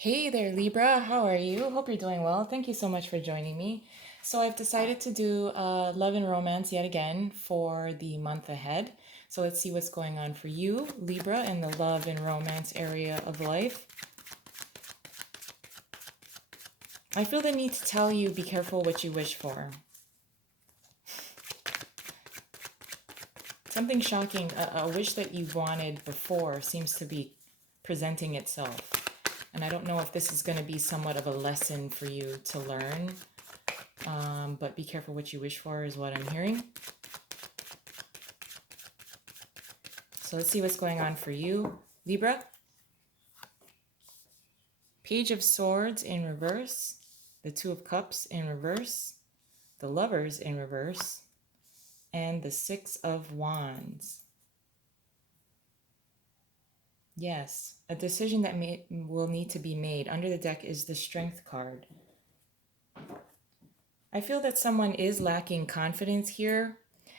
Hey there, Libra. How are you? Hope you're doing well. Thank you so much for joining me. So, I've decided to do love and romance yet again for the month ahead. So, let's see what's going on for you, Libra, in the love and romance area of life. I feel the need to tell you be careful what you wish for. Something shocking, a wish that you've wanted before seems to be presenting itself. And I don't know if this is going to be somewhat of a lesson for you to learn. But be careful what you wish for is what I'm hearing. So let's see what's going on for you, Libra. Page of Swords in reverse, the Two of Cups in reverse, the Lovers in reverse, and the Six of Wands. Yes, a decision that will need to be made. Under the deck is the Strength card. I feel that someone is lacking confidence here.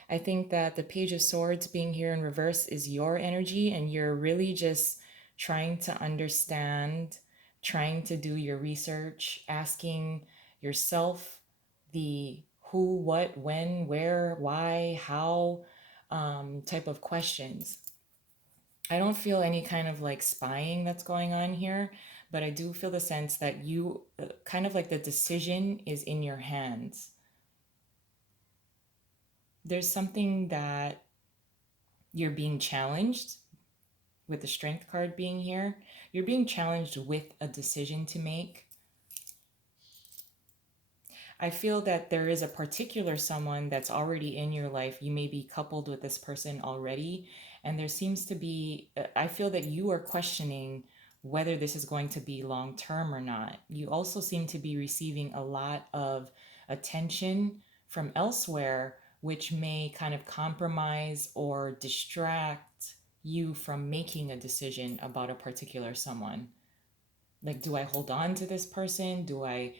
I think that the Page of Swords being here in reverse is your energy, and you're really just trying to understand, trying to do your research, asking yourself the who, what, when, where, why, how type of questions. I don't feel any kind of like spying that's going on here, but I do feel the sense that you kind of like the decision is in your hands. There's something that you're being challenged with the strength card being here. You're being challenged with a decision to make. I feel that there is a particular someone that's already in your life. You may be coupled with this person already, and there seems to be, I feel that you are questioning whether this is going to be long term or not. You also seem to be receiving a lot of attention from elsewhere, which may kind of compromise or distract you from making a decision about a particular someone. Like, do I hold on to this person? Do I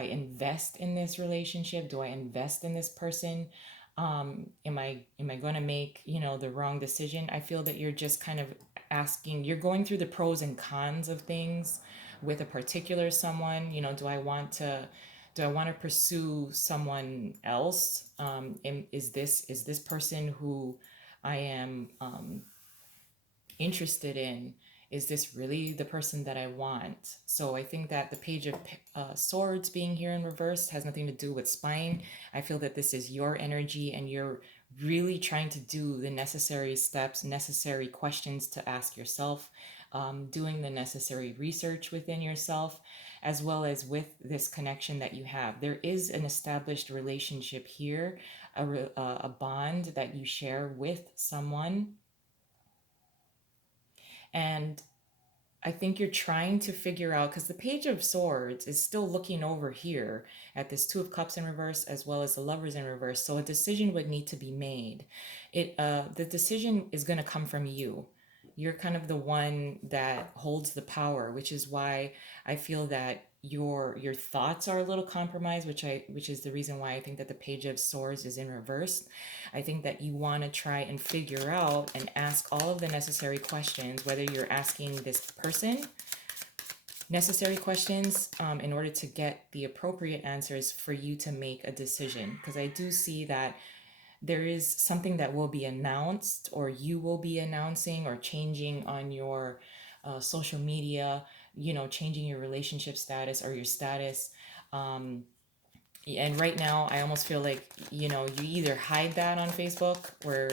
invest in this relationship? Do I invest in this person? Am I going to make, the wrong decision? I feel that you're just kind of asking, you're going through the pros and cons of things with a particular someone. Do I want to pursue someone else? Is this person who I am interested in, is this really the person that I want? So I think that the Page of Swords being here in reverse has nothing to do with spying. I feel that this is your energy, and you're really trying to do the necessary steps, necessary questions to ask yourself, doing the necessary research within yourself, as well as with this connection that you have. There is an established relationship here, a bond that you share with someone. And I think you're trying to figure out, because the Page of Swords is still looking over here at this Two of Cups in reverse as well as the Lovers in reverse. So a decision would need to be made. The decision is going to come from you. You're kind of the one that holds the power, which is why I feel that your thoughts are a little compromised, which is the reason why I think that the Page of Swords is in reverse. I think that you want to try and figure out and ask all of the necessary questions, whether you're asking this person necessary questions, in order to get the appropriate answers for you to make a decision. Because I do see that there is something that will be announced, or you will be announcing or changing on your social media, changing your relationship status or your status. Um, and right now, I almost feel like, you either hide that on Facebook, where,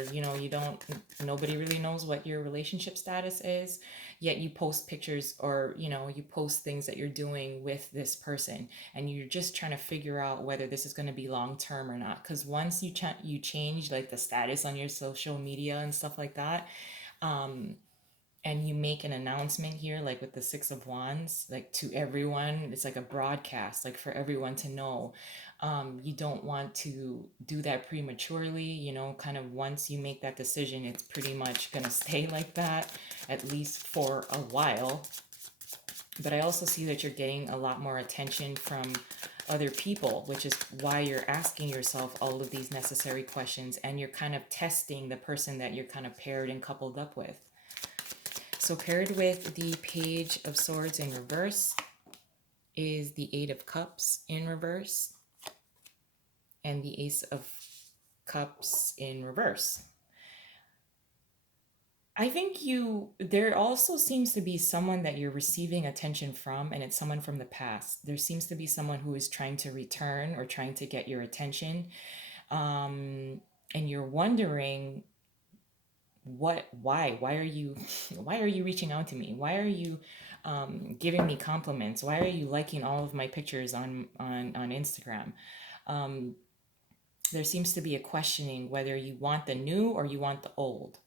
nobody really knows what your relationship status is, yet you post pictures, or, you post things that you're doing with this person, and you're just trying to figure out whether this is going to be long term or not. Because once you change like the status on your social media and stuff like that, um, and you make an announcement here, like with the Six of Wands, like to everyone, it's like a broadcast, like for everyone to know. You don't want to do that prematurely, kind of once you make that decision, it's pretty much going to stay like that, at least for a while. But I also see that you're getting a lot more attention from other people, which is why you're asking yourself all of these necessary questions, and you're kind of testing the person that you're kind of paired and coupled up with. So paired with the Page of Swords in reverse is the Eight of Cups in reverse and the Ace of Cups in reverse. I think there also seems to be someone that you're receiving attention from, and it's someone from the past. There seems to be someone who is trying to return or trying to get your attention. And you're wondering why are you, why are you reaching out to me? Why are you giving me compliments? Why are you liking all of my pictures on Instagram? Um, there seems to be a questioning whether you want the new or you want the old.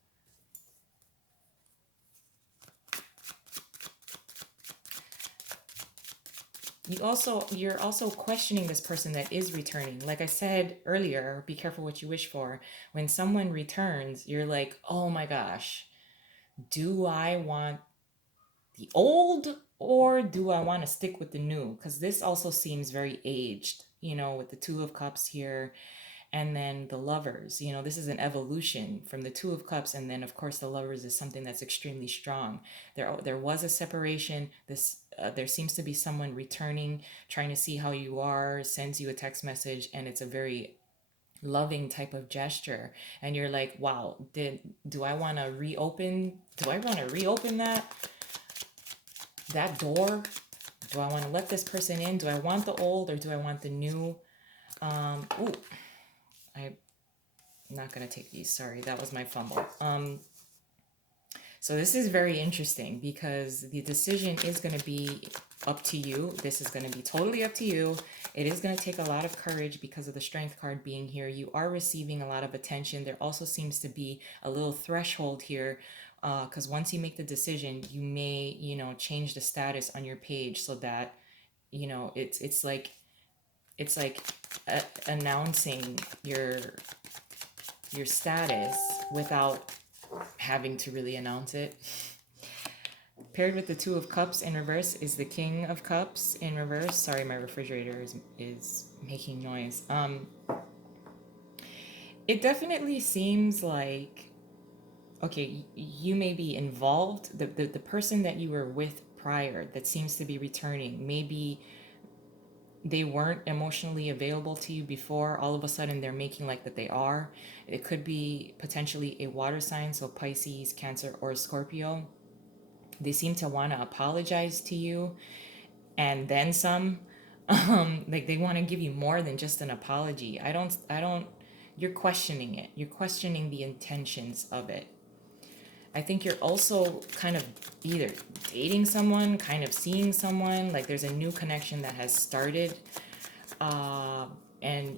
You're also questioning this person that is returning. Like I said earlier, be careful what you wish for. When someone returns, you're like, oh my gosh, do I want the old or do I want to stick with the new? Because this also seems very aged, with the Two of Cups here. And then the Lovers, this is an evolution from the Two of Cups, and then of course the Lovers is something that's extremely strong. There was a separation. There seems to be someone returning, trying to see how you are, sends you a text message, and it's a very loving type of gesture. And you're like, wow, do I want to reopen? Do I want to reopen that door? Do I want to let this person in? Do I want the old or do I want the new? Ooh, I'm not gonna take these. Sorry, that was my fumble. So this is very interesting because the decision is going to be up to you. This is going to be totally up to you. It is going to take a lot of courage because of the Strength card being here. You are receiving a lot of attention. There also seems to be a little threshold here because once you make the decision, you may, change the status on your page so that, it's like announcing your status without having to really announce it. Paired with the Two of Cups in reverse is the King of Cups in reverse. Sorry, my refrigerator is making noise. It definitely seems like, okay, you may be involved. The person that you were with prior that seems to be returning, maybe they weren't emotionally available to you before. All of a sudden they're making like that they are. It could be potentially a water sign, so Pisces, Cancer, or Scorpio. They seem to want to apologize to you and then some. Like they want to give you more than just an apology. I don't You're questioning it. You're questioning the intentions of it. I think you're also kind of either dating someone, kind of seeing someone, like there's a new connection that has started. And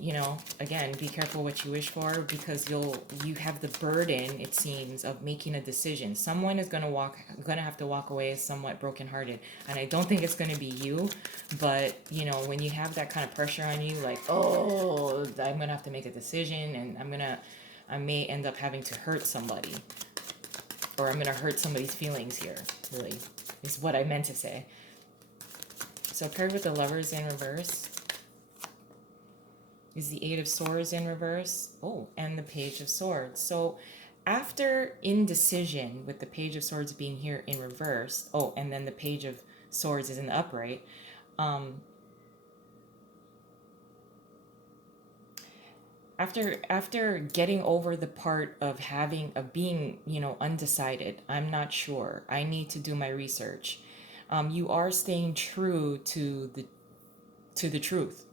again, be careful what you wish for because you have the burden, it seems, of making a decision. Someone is gonna have to walk away somewhat brokenhearted, and I don't think it's gonna be you. But when you have that kind of pressure on you, like, oh, I'm gonna have to make a decision, and I may end up having to hurt somebody, or I'm gonna hurt somebody's feelings here. Really, is what I meant to say. So paired with the Lovers in reverse is the Eight of Swords in reverse. Oh, and the Page of Swords. So after indecision, with the Page of Swords being here in reverse, oh, and then the Page of Swords is in the upright. After getting over the part of being undecided, I'm not sure, I need to do my research. You are staying true to the truth.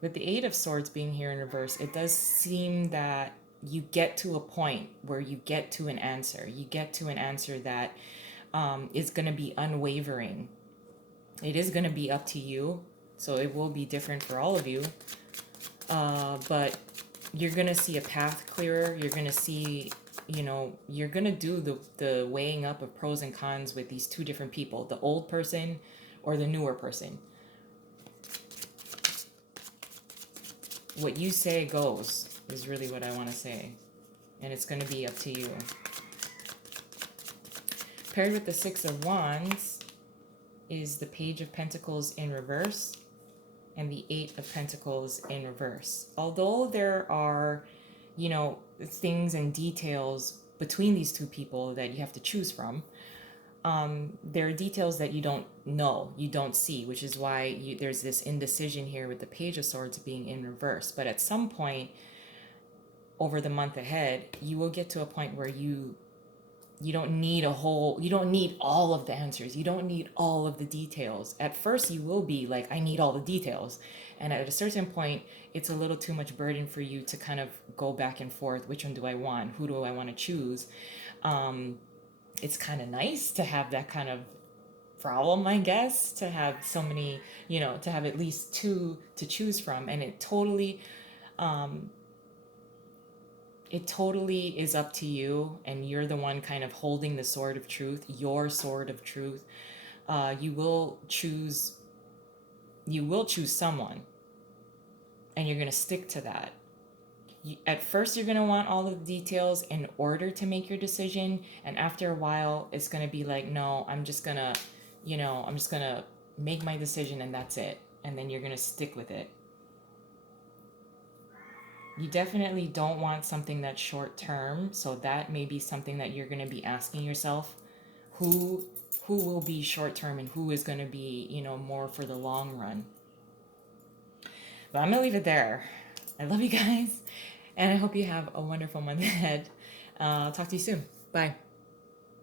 With the Eight of Swords being here in reverse, it does seem that you get to a point where you get to an answer. You get to an answer that is going to be unwavering. It is going to be up to you, so it will be different for all of you. But you're going to see a path clearer. You're going to see, you're going to do the weighing up of pros and cons with these two different people, the old person or the newer person. What you say goes is really what I want to say. And it's going to be up to you. Paired with the Six of Wands is the Page of Pentacles in reverse and the Eight of Pentacles in reverse. Although there are, things and details between these two people that you have to choose from. There are details that you don't know, you don't see, which is why there's this indecision here with the Page of Swords being in reverse. But at some point over the month ahead, you will get to a point where you don't need you don't need all of the answers, you don't need all of the details. At first you will be like, I need all the details, and at a certain point it's a little too much burden for you to kind of go back and forth, which one do I want, who do I want to choose. It's kind of nice to have that kind of problem, I guess, to have so many, to have at least two to choose from. And it totally is up to you, and you're the one kind of holding the sword of truth, your sword of truth. You will choose someone, and you're going to stick to that. At first you're going to want all of the details in order to make your decision, and after a while it's going to be like, no, I'm just going to make my decision and that's it, and then you're going to stick with it. You definitely don't want something that's short term, so that may be something that you're going to be asking yourself, who will be short term and who is going to be, more for the long run. But I'm going to leave it there. I love you guys, and I hope you have a wonderful month ahead. I'll talk to you soon. Bye.